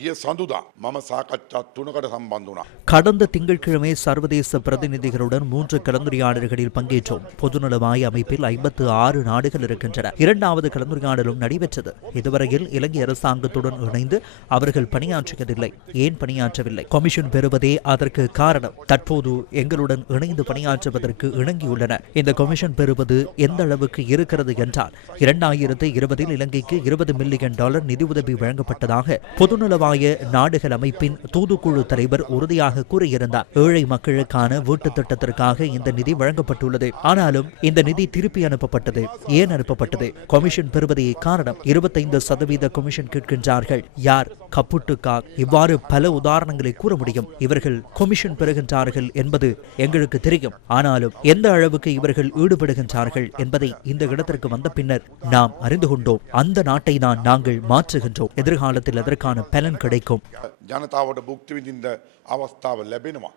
ගිය සඳුදා මම සාකච්ඡා 3කට සම්බන්ධ වුණා. கடந்த திங்கட்கிழமை சர்வதேச பிரதிநிதிகளுடன் 3 கலந்துரையாடல்களில் பங்கேற்றோம். பொதுநலவாய அமைப்பில் 56 நாடுகள் இருக்கின்றன. இரண்டாவது கலந்துரையாடலும் நடைபெற்றது. இதுவரையில் இலங்கை அரசாங்கத்துடன் இணைந்து அவர்கள் பணியாற்றியதில்லை. ஏன் பணியாற்றவில்லை? கமிஷன் பெறுவதே அதற்கு காரணம். தற்போது எங்களுடன் இணைந்து பணியாற்றுவதற்கு இணங்கியுள்ளன. இந்த கமிஷன் பெறுவது எந்த அளவுக்கு இருக்கிறது என்றால் 2020 இலங்கைக்கு $20 மில்லியன் நிதி உதவி வழங்கப்பட்டதாக பொதுநலவாய நாடுகள் அமைப்பின் தூதுக்குழு தலைவர் உறுதியாக கூறியிருந்தார். ஏழை மக்களுக்கான வீட்டு திட்டத்திற்காக இந்த நிதி வழங்கப்பட்டுள்ளது. ஆனாலும் இந்த நிதி திருப்பி அனுப்பப்பட்டது. ஏன் அனுப்பப்பட்டது? கமிஷன் பெறுவதே காரணம். 25% கமிஷன் கேட்கின்றார்கள். யார்? கப்புட்டுக்கா? இவ்வாறு பல உதாரணங்களை கூற முடியும். இவர்கள் கமிஷன் பெறுகின்றார்கள் என்பது எங்களுக்கு தெரியும். ஆனாலும் எந்த அளவுக்கு இவர்கள் ஈடுபடுகின்றார்கள் என்பதை இந்த இடத்திற்கு வந்த பின்னர் நாம் அறிந்து கொண்டோம். அந்த நாட்டை தான் நாங்கள் மாற்றுகின்றோம். எதிர்காலத்தில் அதற்கான பலன் கிடைக்கும். ජනතාවට භුක්ති විඳින්න අවස්ථාව ලැබෙනවා.